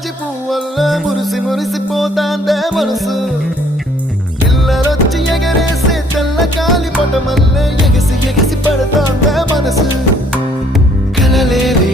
జాజి పువ్వల్ల మురిసి మురిసిపోతాందే మనసు పిల్లలొచ్చి ఎగరేసే తెల్ల కాలి పటమల్లే ఎగిసి ఎగిసి పడతాందే మనసు కలలేని